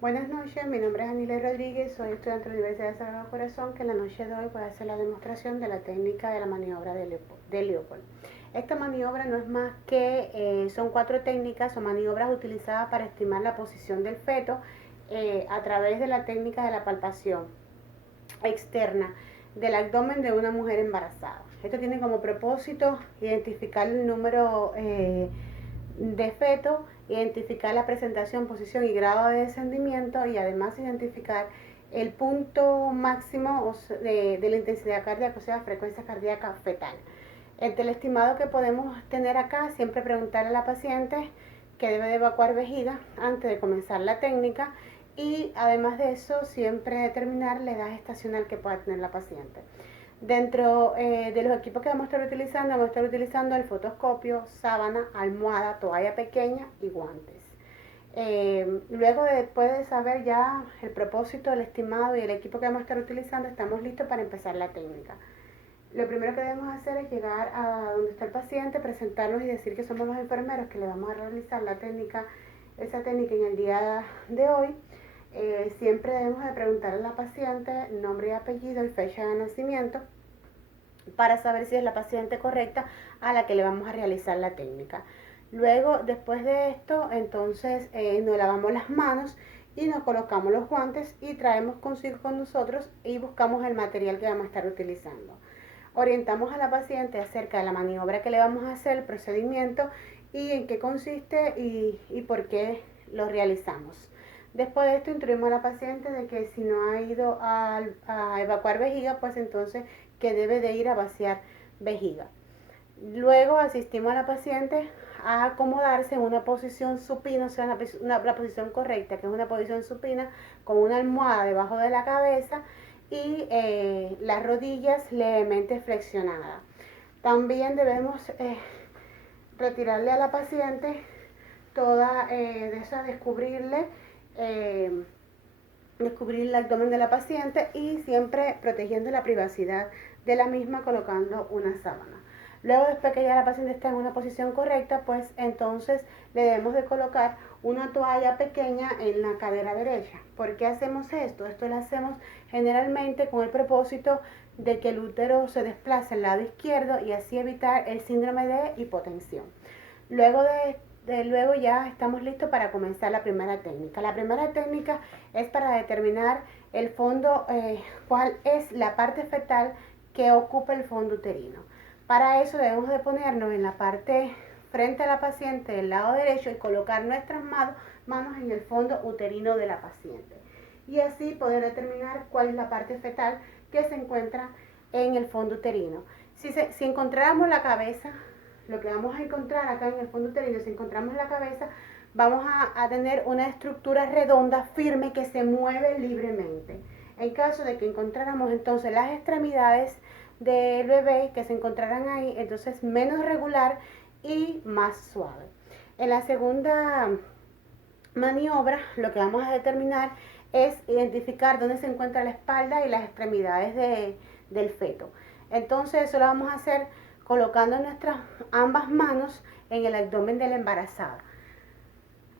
Buenas noches, mi nombre es Anile Rodríguez, soy estudiante de la Universidad de Sagrado Corazón, que en la noche de hoy voy a hacer la demostración de la técnica de la maniobra de Leopold. Esta maniobra no es más que, son 4 técnicas o maniobras utilizadas para estimar la posición del feto a través de la técnica de la palpación externa del abdomen de una mujer embarazada. Esto tiene como propósito identificar el número de feto, identificar la presentación, posición y grado de descendimiento y además identificar el punto máximo de la intensidad cardíaca, o sea, frecuencia cardíaca fetal. El estimado que podemos tener acá, siempre preguntarle a la paciente que debe de evacuar vejiga antes de comenzar la técnica y además de eso siempre determinar la edad gestacional que pueda tener la paciente. Dentro de los equipos que vamos a estar utilizando el fotoscopio, sábana, almohada, toalla pequeña y guantes. Luego, después de saber ya el propósito, el estimado y el equipo que vamos a estar utilizando, estamos listos para empezar la técnica. Lo primero que debemos hacer es llegar a donde está el paciente, presentarnos y decir que somos los enfermeros que le vamos a realizar esa técnica en el día de hoy. Siempre debemos de preguntarle a la paciente nombre y apellido y fecha de nacimiento para saber si es la paciente correcta a la que le vamos a realizar la técnica. Luego, después de esto, entonces nos lavamos las manos y nos colocamos los guantes y traemos consigo con nosotros y buscamos el material que vamos a estar utilizando. Orientamos a la paciente acerca de la maniobra que le vamos a hacer, el procedimiento y en qué consiste y por qué lo realizamos. Después de esto instruimos a la paciente de que si no ha ido a evacuar vejiga, pues entonces que debe de ir a vaciar vejiga. Luego asistimos a la paciente a acomodarse en una posición supina, o sea, la posición correcta, que es una posición supina con una almohada debajo de la cabeza y las rodillas levemente flexionadas. También debemos retirarle a la paciente toda de esa, eh, descubrir el abdomen de la paciente y siempre protegiendo la privacidad de la misma colocando una sábana. Luego, después que ya la paciente está en una posición correcta, pues entonces le debemos de colocar una toalla pequeña en la cadera derecha. ¿Por qué hacemos esto? Esto lo hacemos generalmente con el propósito de que el útero se desplace al lado izquierdo y así evitar el síndrome de hipotensión. Luego ya estamos listos para comenzar la primera técnica. La primera técnica es para determinar el fondo, cuál es la parte fetal que ocupa el fondo uterino. Para eso debemos de ponernos en la parte frente a la paciente del lado derecho y colocar nuestras manos en el fondo uterino de la paciente. Y así poder determinar cuál es la parte fetal que se encuentra en el fondo uterino. Si encontráramos la cabeza, lo que vamos a encontrar acá en el fondo uterino, si encontramos la cabeza, vamos a tener una estructura redonda, firme, que se mueve libremente. En caso de que encontráramos entonces las extremidades del bebé que se encontraran ahí, entonces menos regular y más suave. En la segunda maniobra, lo que vamos a determinar es identificar dónde se encuentra la espalda y las extremidades del feto. Entonces eso lo vamos a hacer colocando nuestras ambas manos en el abdomen de la embarazada.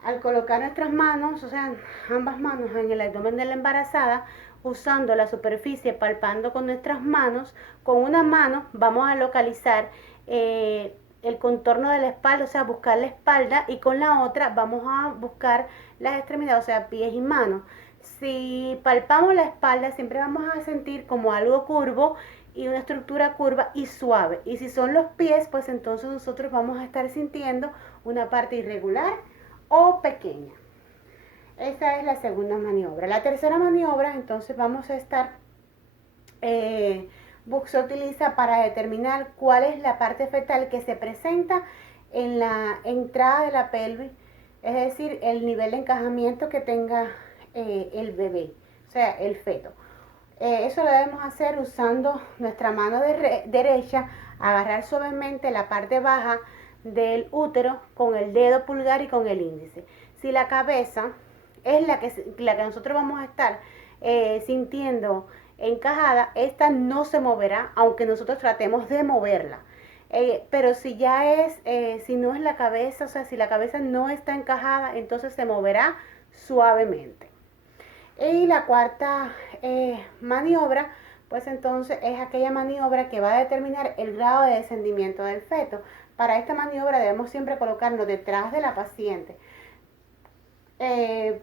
Al colocar nuestras manos, o sea, ambas manos en el abdomen de la embarazada, usando la superficie, palpando con nuestras manos, con una mano vamos a localizar el contorno de la espalda, o sea, buscar la espalda, y con la otra vamos a buscar las extremidades, o sea, pies y manos. Si palpamos la espalda, siempre vamos a sentir como algo curvo y una estructura curva y suave. Y si son los pies, pues entonces nosotros vamos a estar sintiendo una parte irregular o pequeña. Esa es la segunda maniobra. La tercera maniobra, entonces vamos a estar, se utiliza para determinar cuál es la parte fetal que se presenta en la entrada de la pelvis, es decir, el nivel de encajamiento que tenga el bebé, o sea, el feto. Eso lo debemos hacer usando nuestra mano derecha, agarrar suavemente la parte baja del útero con el dedo pulgar y con el índice. Si la cabeza es la que nosotros vamos a estar sintiendo encajada, esta no se moverá, aunque nosotros tratemos de moverla. Pero si no es la cabeza, o sea, si la cabeza no está encajada, entonces se moverá suavemente. Y la cuarta maniobra, pues entonces es aquella maniobra que va a determinar el grado de descendimiento del feto. Para esta maniobra debemos siempre colocarnos detrás de la paciente.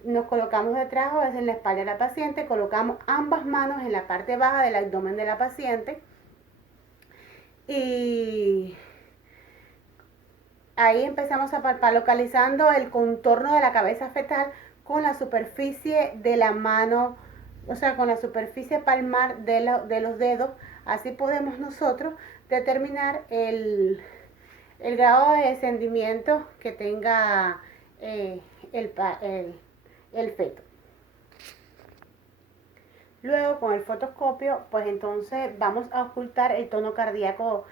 Nos colocamos detrás o en la espalda de la paciente, colocamos ambas manos en la parte baja del abdomen de la paciente y ahí empezamos a palpar localizando el contorno de la cabeza fetal con la superficie de la mano, o sea, con la superficie palmar de los dedos. Así podemos nosotros determinar el grado de descendimiento que tenga el, el feto. Luego con el fotoscopio, pues entonces vamos a ocultar el tono cardíaco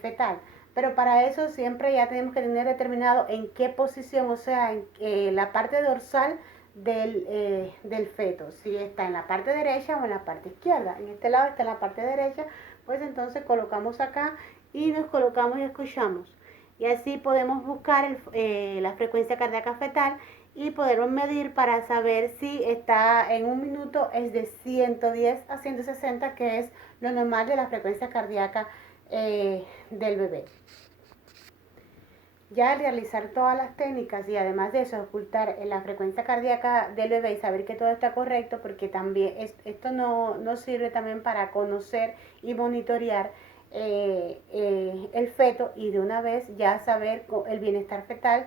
fetal. Pero para eso siempre ya tenemos que tener determinado en qué posición, o sea, en la parte dorsal del feto, si está en la parte derecha o en la parte izquierda. En este lado está en la parte derecha, pues entonces colocamos acá y nos colocamos y escuchamos. Y así podemos buscar la frecuencia cardíaca fetal y poderlo medir para saber si está en un minuto es de 110 a 160, que es lo normal de la frecuencia cardíaca del bebé. Ya al realizar todas las técnicas y además de eso ocultar la frecuencia cardíaca del bebé y saber que todo está correcto, porque también esto no sirve también para conocer y monitorear el feto y de una vez ya saber el bienestar fetal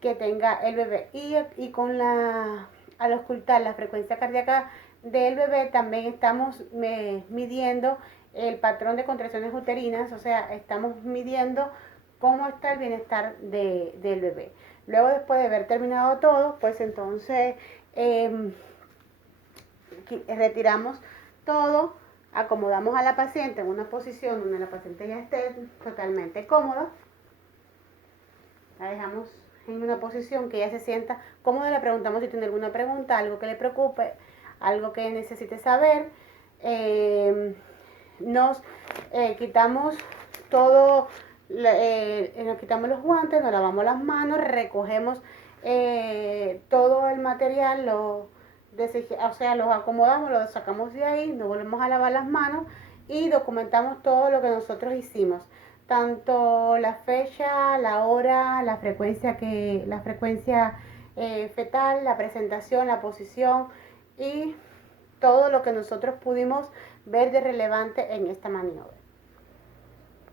que tenga el bebé. Y con al ocultar la frecuencia cardíaca del bebé también estamos midiendo el patrón de contracciones uterinas, o sea, estamos midiendo cómo está el bienestar del bebé. Luego, después de haber terminado todo, pues entonces retiramos todo, acomodamos a la paciente en una posición donde la paciente ya esté totalmente cómoda. La dejamos en una posición que ella se sienta cómoda, le preguntamos si tiene alguna pregunta, algo que le preocupe, algo que necesite saber. Nos quitamos todo, nos quitamos los guantes, nos lavamos las manos, recogemos todo el material, o sea, los acomodamos, los sacamos de ahí, nos volvemos a lavar las manos y documentamos todo lo que nosotros hicimos, tanto la fecha, la hora, la frecuencia fetal, la presentación, la posición y todo lo que nosotros pudimos ver de relevante en esta maniobra.